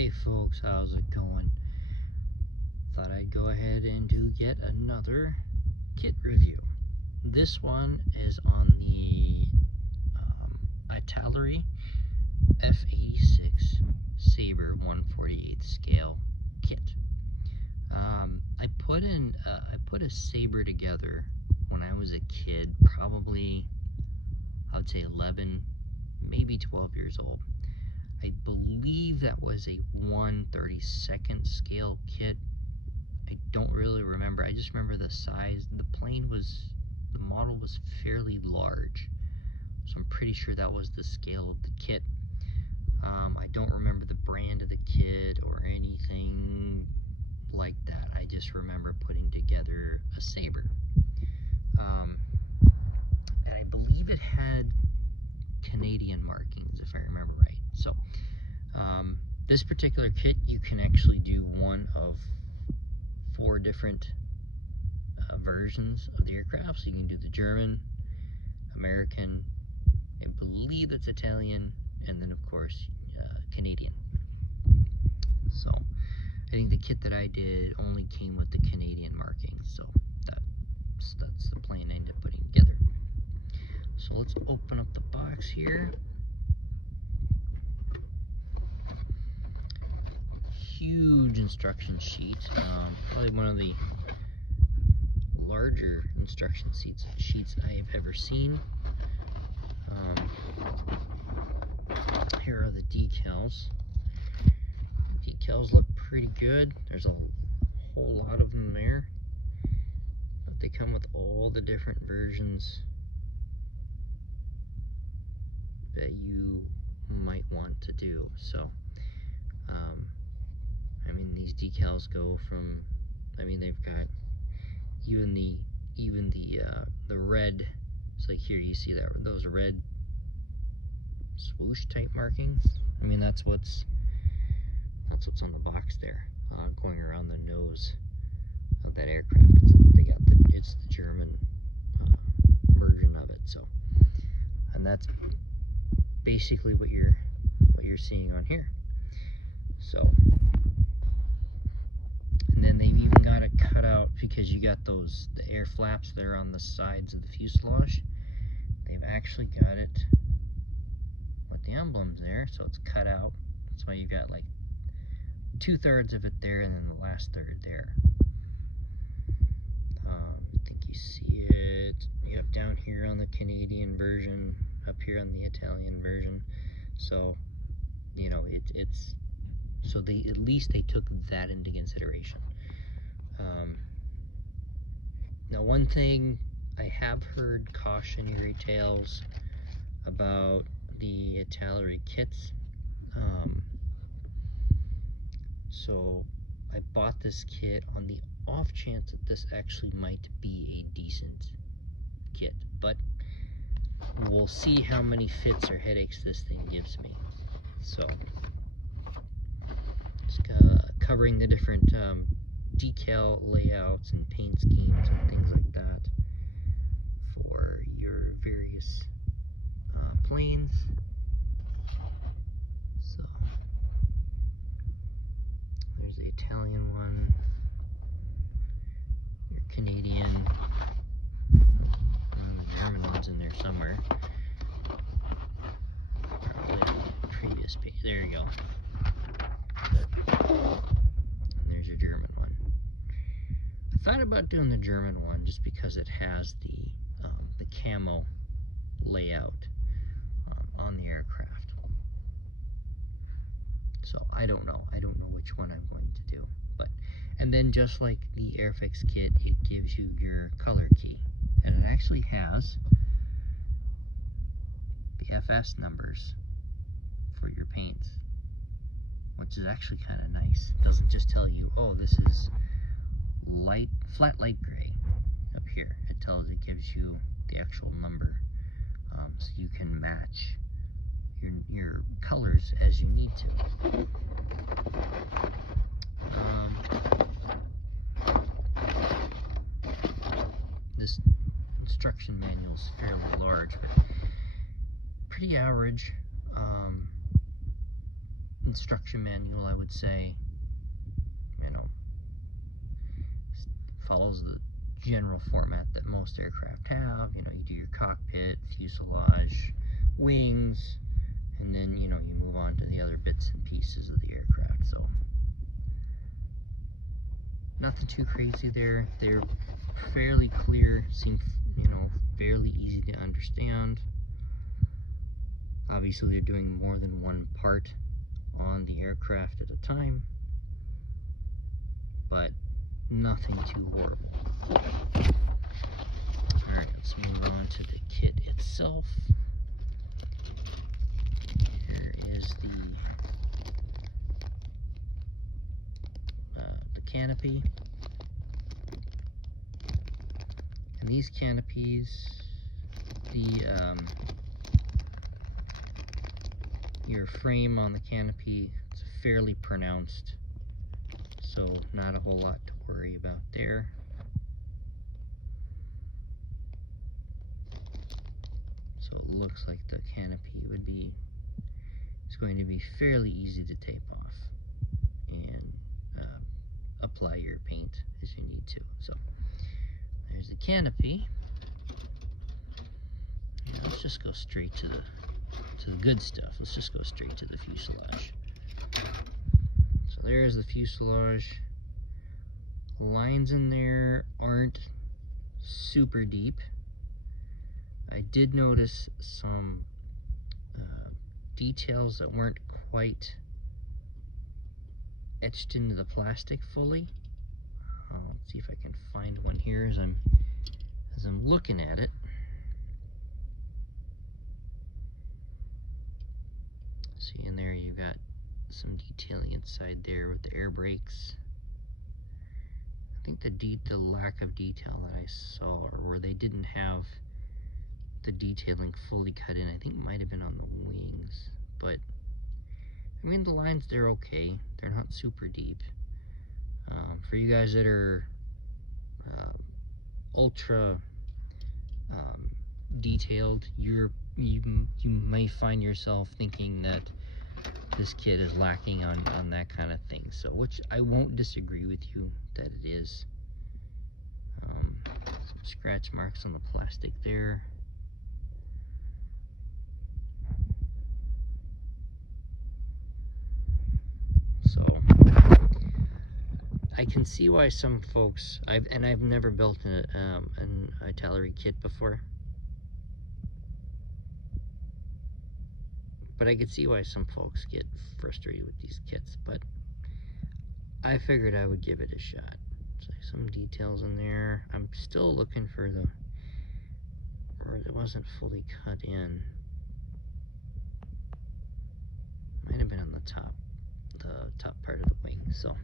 Hey folks, how's it going? Thought I'd go ahead and do yet another kit review. This one is on the Italeri F-86 Sabre 1/48 scale kit. I put a Sabre together when I was a kid, probably I would say 11, maybe 12 years old. I believe that was a 1/32 scale kit. I don't really remember. I just remember the size. The model was fairly large. So I'm pretty sure that was the scale of the kit. I don't remember the brand of the kit or anything like that. I just remember putting together a Sabre. And I believe it had Canadian markings, if I remember right. So this particular kit, you can actually do one of 4 different versions of the aircraft. So you can do the German, American, I believe it's Italian, and then of course Canadian. So I think the kit that I did only came with the Canadian markings, so that's the plane I ended up putting together. So let's open up the box here. Huge instruction sheet, probably one of the larger instruction sheets I have ever seen. Here are the decals. Decals look pretty good. There's a whole lot of them there, but they come with all the different versions that you might want to do. So I mean, these decals go from, I mean, they've got even the red. It's like here you see that those red swoosh type markings. I mean, that's what's on the box there, going around the nose of that aircraft. It's the German version of it. So, and that's basically what you're seeing on here. So, and then they've even got it cut out, because you got the air flaps that are on the sides of the fuselage. They've actually got it with the emblems there, so it's cut out. That's why you got like 2/3 of it there, and then the last third there. I think you see it. You got down here on the Canadian version, up here on the Italian version. So, you know, it's so they at least they took that into consideration. Now, one thing I have heard cautionary tales about the Italeri kits. So I bought this kit on the off chance that this actually might be a decent kit, but we'll see how many fits or headaches this thing gives me. So just covering the different decal layouts and paint schemes and things like that for your various planes. So there's the Italian one, your Canadian, the German one's in there somewhere. Previous page, there you go. And there's your German one. I thought about doing the German one just because it has the camo layout on the aircraft. So I don't know which one I'm going to do. And then just like the Airfix kit, it gives you your color key, and it actually has the FS numbers for your paints, which is actually kind of nice. It doesn't just tell you, oh, this is flat light gray up here. It gives you the actual number, so you can match your colors as you need to. This instruction manual is fairly large, but pretty average. instruction manual, I would say, you know, follows the general format that most aircraft have. You know, you do your cockpit, fuselage, wings, and then, you know, you move on to the other bits and pieces of the aircraft. So nothing too crazy there. They're fairly clear, seem, you know, fairly easy to understand. Obviously, they're doing more than one part on the aircraft at a time, but nothing too horrible. Alright, let's move on to the kit itself. Here is the canopy. And these canopies, your frame on the canopy is fairly pronounced, so not a whole lot to worry about there. So it looks like the canopy is going to be fairly easy to tape off and apply your paint as you need to. So there's the canopy. And let's just go straight to the good stuff. Let's just go straight to the fuselage. So there's the fuselage. Lines in there aren't super deep. I did notice some details that weren't quite etched into the plastic fully. Let's see if I can find one here as I'm looking at it. See, in there you've got some detailing inside there with the air brakes. I think the lack of detail that I saw, or where they didn't have the detailing fully cut in, I think might have been on the wings. But I mean, the lines, they're okay. They're not super deep. For you guys that are ultra detailed, you may find yourself thinking that this kit is lacking on that kind of thing. So, which I won't disagree with you that it is. Some scratch marks on the plastic there. So I can see why some folks, I've never built an Italeri kit before, but I could see why some folks get frustrated with these kits. But I figured I would give it a shot. So some details in there. I'm still looking for where it wasn't fully cut in. Might have been on the top part of the wing. So of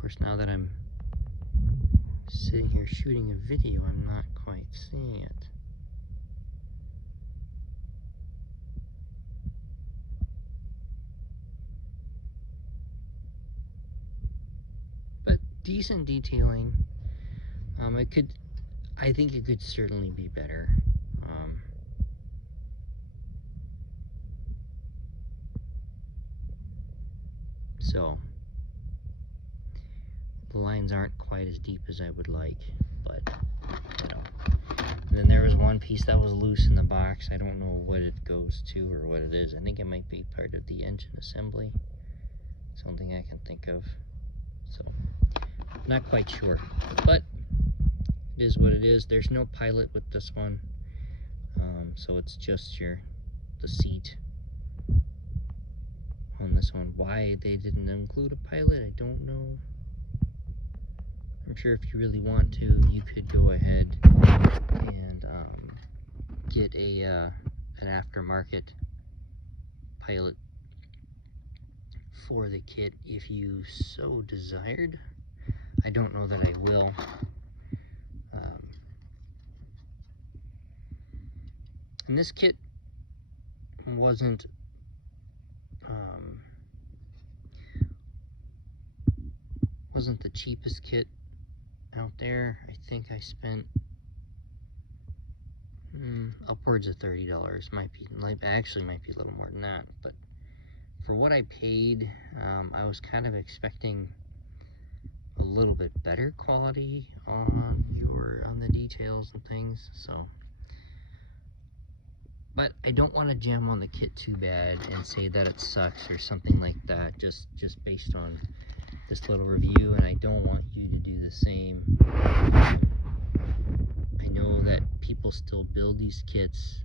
course, now that I'm sitting here shooting a video, I'm not quite seeing it. But decent detailing. I think it could certainly be better. So the lines aren't quite as deep as I would like, but you know. And then there was one piece that was loose in the box. I don't know what it goes to or what it is. I think it might be part of the engine assembly. Something I can think of. So, not quite sure, but it is what it is. There's no pilot with this one, so it's just the seat on this one. Why they didn't include a pilot, I don't know. I'm sure if you really want to, you could go ahead and get an aftermarket pilot for the kit if you so desired. I don't know that I will. And this kit wasn't wasn't the cheapest kit out there. I think I spent upwards of $30. Might be, like, actually might be a little more than that, but for what I paid, I was kind of expecting a little bit better quality on the details and things. So, but I don't want to jam on the kit too bad and say that it sucks or something like that, just based on this little review, and I don't want you to do the same. I know that people still build these kits,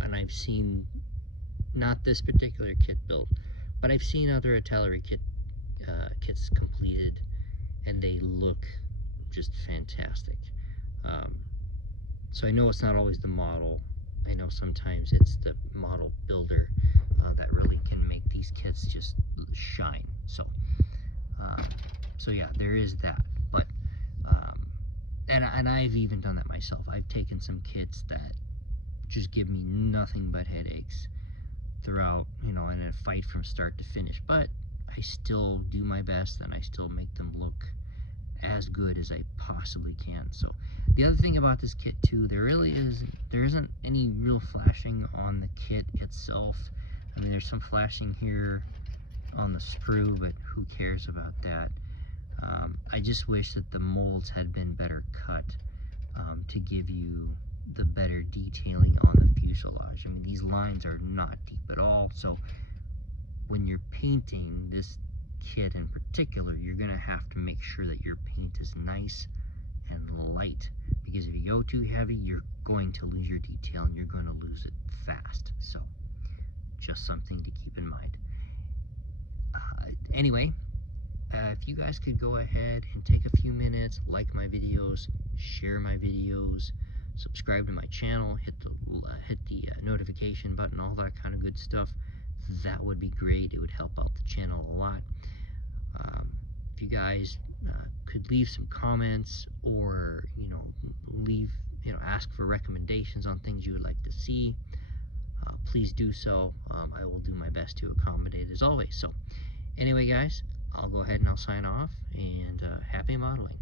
and I've seen, not this particular kit built, but I've seen other Italeri kits completed, and they look just fantastic. So I know it's not always the model. I know sometimes it's the model builder that really can make these kits just shine. So yeah, there is that. But and I've even done that myself. I've taken some kits that just give me nothing but headaches throughout, in a fight from start to finish. But I still do my best, and I still make them look as good as I possibly can. So the other thing about this kit too, there isn't any real flashing on the kit itself. I mean, there's some flashing here on the sprue, but who cares about that? I just wish that the molds had been better cut to give you the better detailing on the fuselage. I mean, these lines are not deep at all, so when you're painting this kit in particular, you're going to have to make sure that your paint is nice and light, because if you go too heavy, you're going to lose your detail and you're going to lose it fast. So just something to keep in mind. Anyway, if you guys could go ahead and take a few minutes, like my videos, share my videos, subscribe to my channel, hit the notification button, all that kind of good stuff, that would be great. It would help out the channel a lot. If you guys could leave some comments, or ask for recommendations on things you would like to see, please do so. I will do my best to accommodate as always. So anyway, guys, I'll go ahead and I'll sign off, and happy modeling.